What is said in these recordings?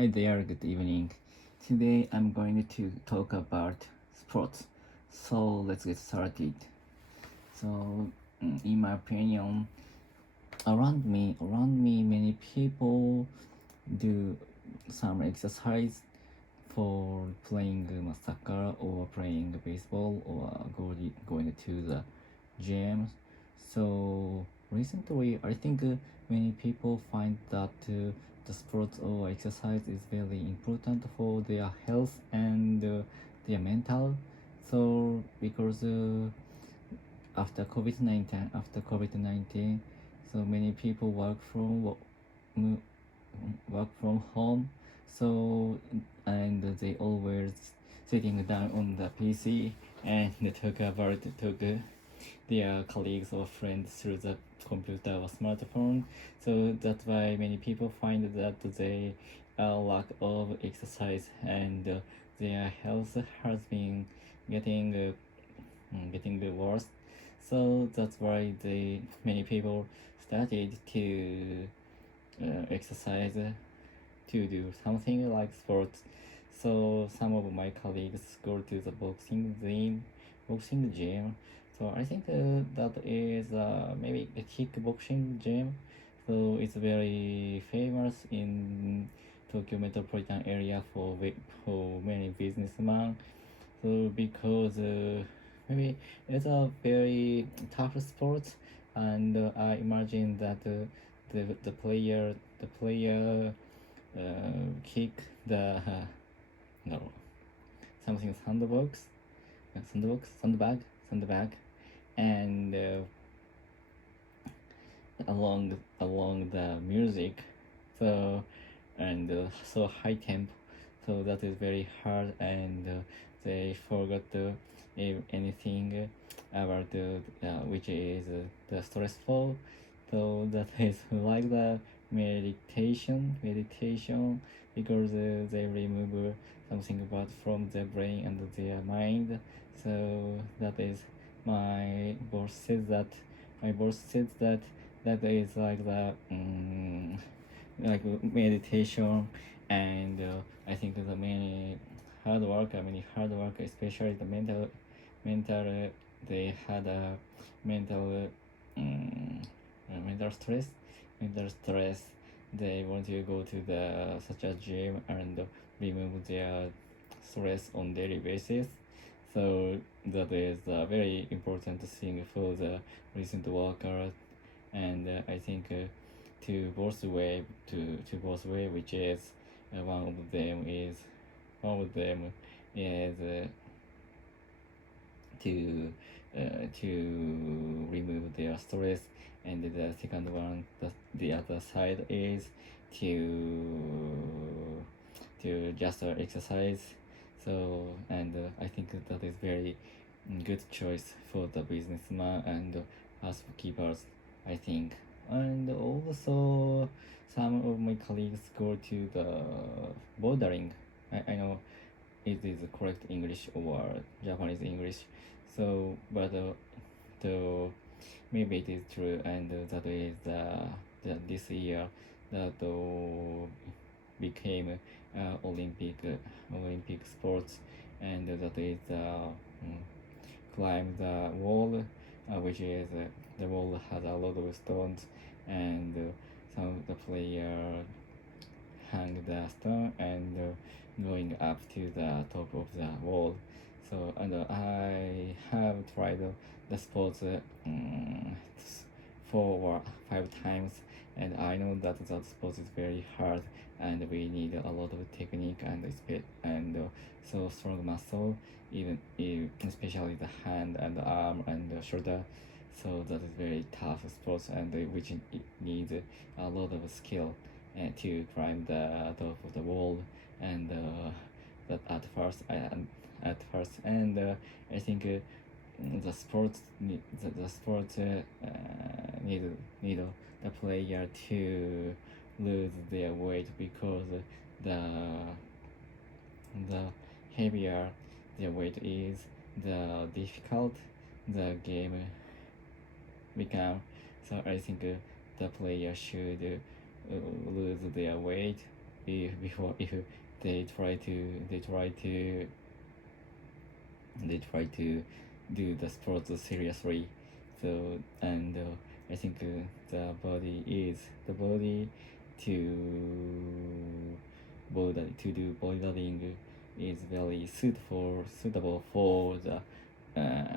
Hi there, good evening. Today I'm going to talk about sports. So let's get started. So, in my opinion, around me, many people do some exercise for playing soccer or playing baseball or going to the gym. So recently, I think many people find that the sports or exercise is very important for their health and their mental. So because after COVID-19, so many people mm, work from home. So and they always sitting down on the PC and talk their colleagues or friends through the computer or smartphone. So that's why many people find that they lack of exercise and their health has been getting getting worse. So that's why many people started to exercise to do something like sports. So some of my colleagues go to the boxing gym. So I think that is maybe a kickboxing gym. So it's very famous in Tokyo metropolitan area for many businessmen. So because maybe it's a very tough sport, and I imagine that the player kick the no something sandbag, and along the music, so and so high tempo, so that is very hard, and they forgot if anything about which is the stressful. So that is like the meditation, because they remove something bad from their brain and their mind. So that is my boss says that that is like the like meditation. And I think the many hard work, especially the mental they had a mental mental stress. They want to go to the such a gym and remove their stress on daily basis. So that is a very important thing for the recent workers. And I think to both way, which is one of them is to remove their stress, and the second one, the other side is to just exercise. So and I think that is very good choice for the businessman and housekeepers, I think. And also some of my colleagues go to the bouldering. I know it is correct English or Japanese English. So but the maybe it is true, and that is this year that became Olympic sports, and that is climb the wall, which is the wall has a lot of stones, and some of the player hang the stone and going up to the top of the wall. So and I have tried the sports 4 or 5 times, and I know that that sport is very hard, and we need a lot of technique and speed, and so strong muscle, especially the hand and the arm and the shoulder. So that is very tough sports, and which it needs a lot of skill to climb the top of the wall. And that at first, and I think the sports need the player to lose their weight, because the the heavier their weight is, the difficult the game become. So I think the player should lose their weight, if they try to do the sports seriously. So and I think the body to to do bodybuilding is very suitable for the uh,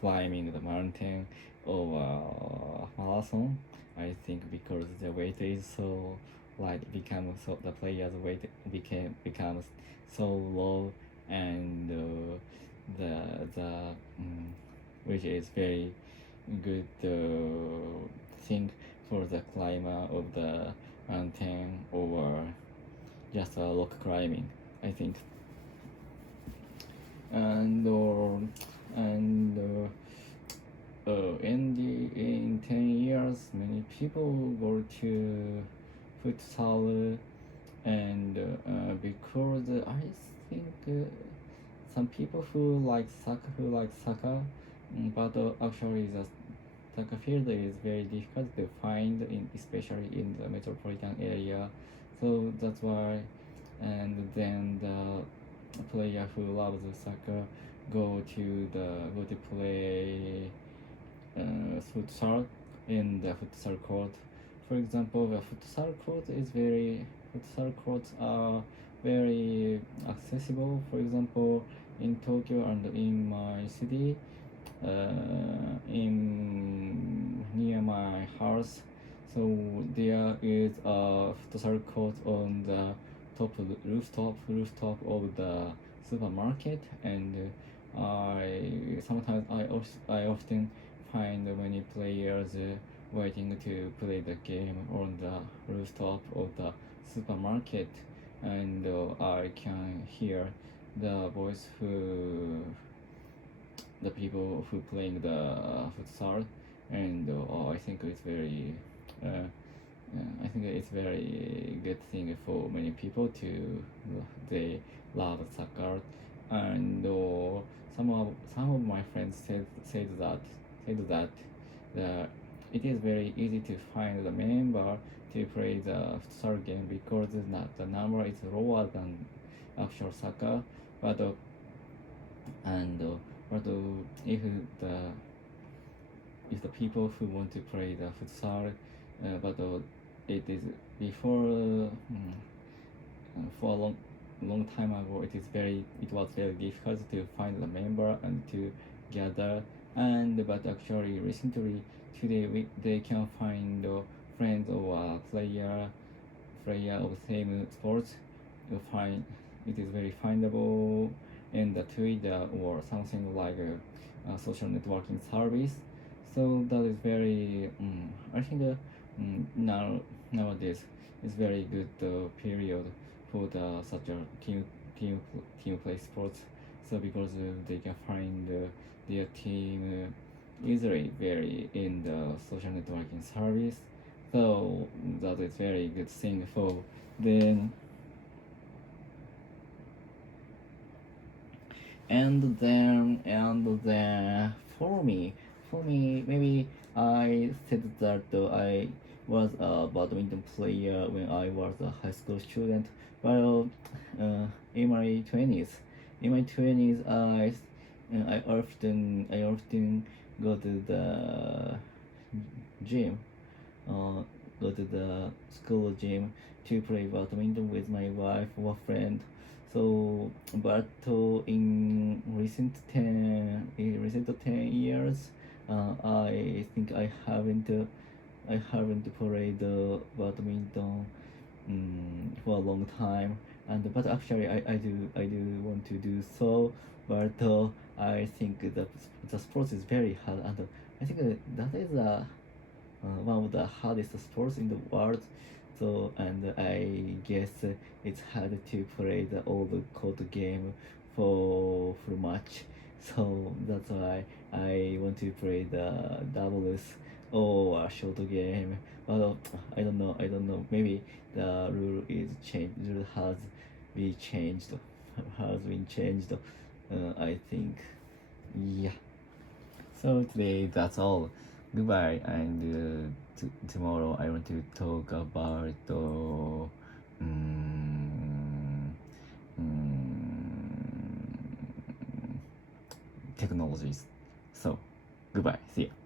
climbing the mountain or marathon. I think because the weight is so light, the player's weight becomes so low, and the which is very good thing for the climber of the mountain or just rock climbing, I think. And in 10 years, many people go to futsal, and because I think some people who like soccer, but actually the soccer field is very difficult to find, especially in the metropolitan area. So that's why, and then the player who loves soccer go to play futsal in the futsal court. For example, the futsal courts are very accessible. For example, in Tokyo and in my city, in near my house, so there is a futsal court on the rooftop of the supermarket, and I often find many players waiting to play the game on the rooftop of the supermarket, and I can hear the voice the people who playing the futsal, and I think it's very good thing for many people to they love soccer, and some of my friends said that it is very easy to find the member to play the futsal game because the number is lower than actual soccer, but and but the if the people who want to play the futsal, but it is before for a long time ago, it was very difficult to find the member and to gather, and but actually recently today they can find friends or player of same sports. You find it is very findable in the Twitter or something like a social networking service. So that is very I think nowadays is very good period for the such a team play sports. So because they can find their team easily very in the social networking service. So that is very good thing for them. And then for me maybe I said that I was a badminton player when I was a high school student. Well, in my 20s, I often go to the gym, uh, go to the school gym to play badminton with my wife or friend. So, but in recent 10 years, I think I haven't played badminton for a long time, and but actually I do want to do so, but I think the sport is very hard, and I think that is one of the hardest sports in the world. So, and I guess it's hard to play the old court game for much. So that's why I want to play the doubles or a short game. But I don't know. Maybe the rule has been changed. I think. Yeah. So today that's all. Goodbye, and tomorrow I want to talk about technologies. So, goodbye. See ya.